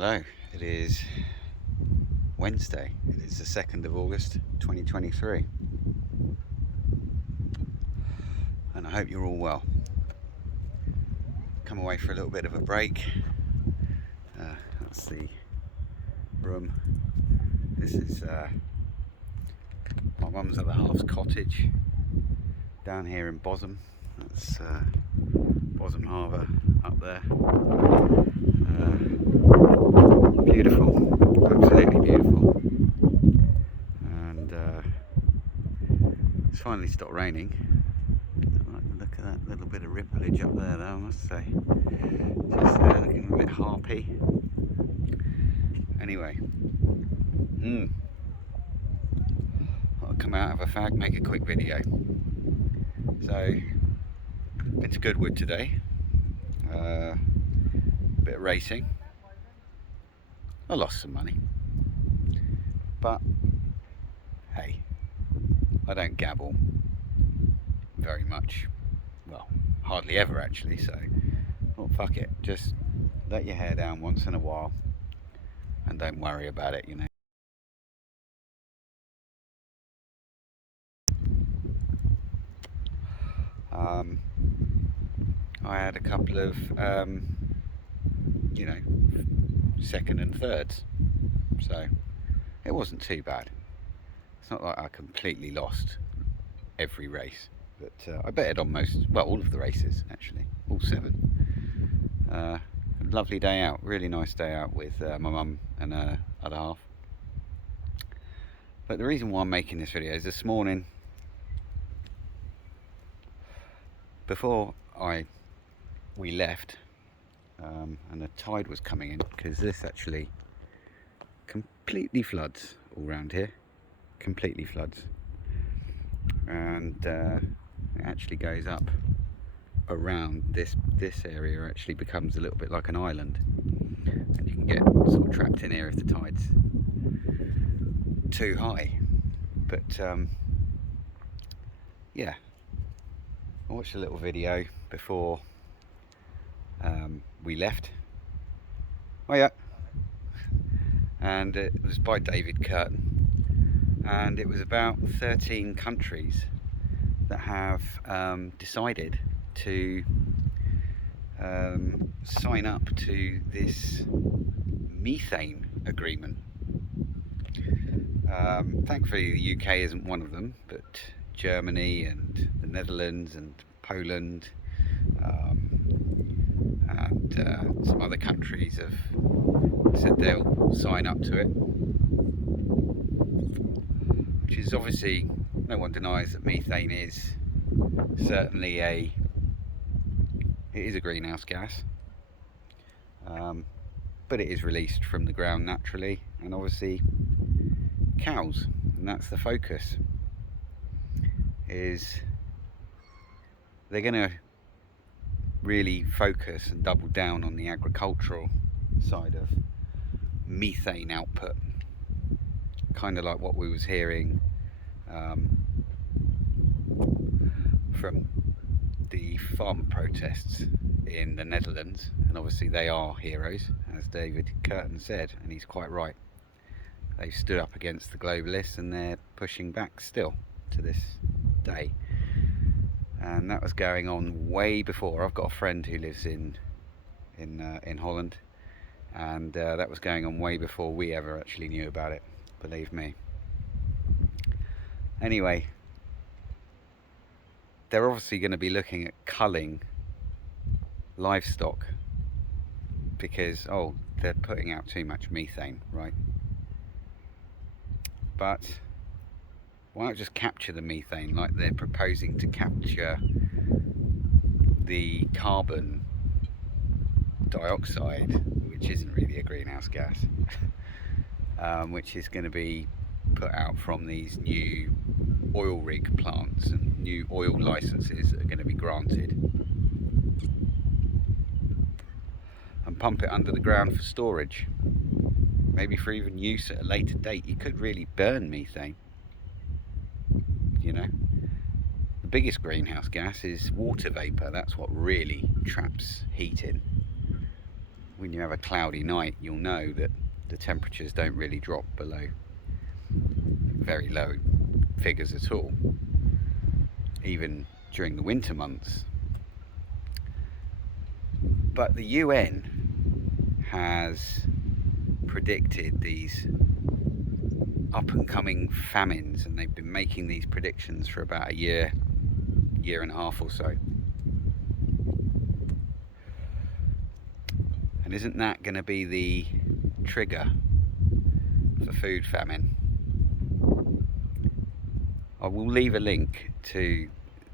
Hello, it is Wednesday. It is the 2nd of August 2023, and I hope you're all well. Come away for a little bit of a break. That's the room. This is my mum's other half's cottage down here in Bosham. That's Bosham Harbour up there. Beautiful, absolutely beautiful. And it's finally stopped raining. Look at that little bit of rippleage up there, though, I must say. Just looking a bit harpy. Anyway, I'll come out of a fag, make a quick video. So, been to Goodwood today. A bit of racing. I lost some money, but hey, I don't gabble very much. Well, hardly ever actually, so well, fuck it. Just let your hair down once in a while and don't worry about it, you know. I had a couple of, second and thirds, so it wasn't too bad. It's not like I completely lost every race, but I betted on all of the races actually, all 7. Lovely day out, really nice day out with my mum and her other half. But the reason why I'm making this video is this morning, before we left, and the tide was coming in, because this actually completely floods all around here, completely floods, and it actually goes up around this area. Actually becomes a little bit like an island, and you can get sort of trapped in here if the tide's too high. But yeah, I watched a little video before we left. Oh yeah, and it was by David Curtin, and it was about 13 countries that have decided to sign up to this methane agreement. Thankfully the UK isn't one of them, but Germany and the Netherlands and Poland and some other countries have said they'll sign up to it, which is obviously, no one denies that methane is certainly it is a greenhouse gas, but it is released from the ground naturally, and obviously cows, and that's the focus. Is they're going to really focus and double down on the agricultural side of methane output, kind of like what we was hearing from the farmer protests in the Netherlands. And obviously they are heroes, as David Curtin said, and he's quite right. They've stood up against the globalists, and they're pushing back still to this day. And that was going on way before. I've got a friend who lives in Holland, and that was going on way before we ever actually knew about it, believe me. Anyway, they're obviously going to be looking at culling livestock because, they're putting out too much methane, right? But why not just capture the methane like they're proposing to capture the carbon dioxide, which isn't really a greenhouse gas, which is going to be put out from these new oil rig plants and new oil licenses that are going to be granted, and pump it under the ground for storage, maybe for even use at a later date. You could really burn methane, you know. The biggest greenhouse gas is water vapour. That's what really traps heat in. when you have a cloudy night, you'll know that the temperatures don't really drop below very low figures at all, even during the winter months. But the UN has predicted these up and coming famines, and they've been making these predictions for about a year and a half or so. And isn't that going to be the trigger for food famine? I will leave a link to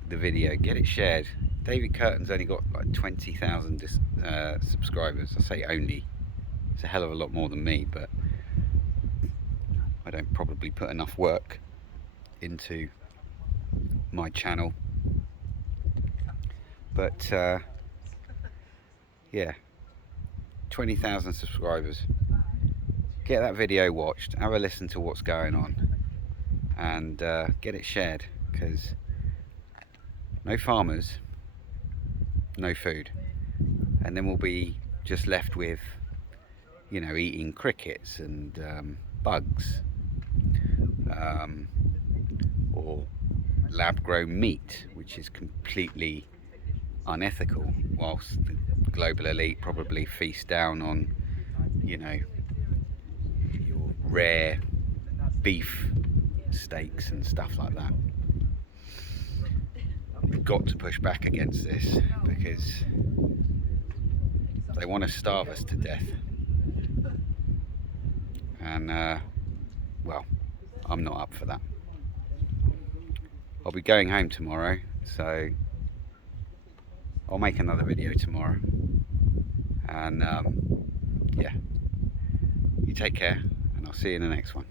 the video, get it shared. David Curtin's only got like 20,000 subscribers. I say only, it's a hell of a lot more than me, but I don't probably put enough work into my channel. But yeah, 20,000 subscribers. Get that video watched, have a listen to what's going on, and get it shared, because no farmers, no food, and then we'll be just left with, you know, eating crickets and bugs, or lab-grown meat, which is completely unethical, whilst the global elite probably feast down on, you know, your rare beef steaks and stuff like that. We've got to push back against this, because they want to starve us to death. And well, I'm not up for that. I'll be going home tomorrow, so I'll make another video tomorrow. And yeah, you take care, and I'll see you in the next one.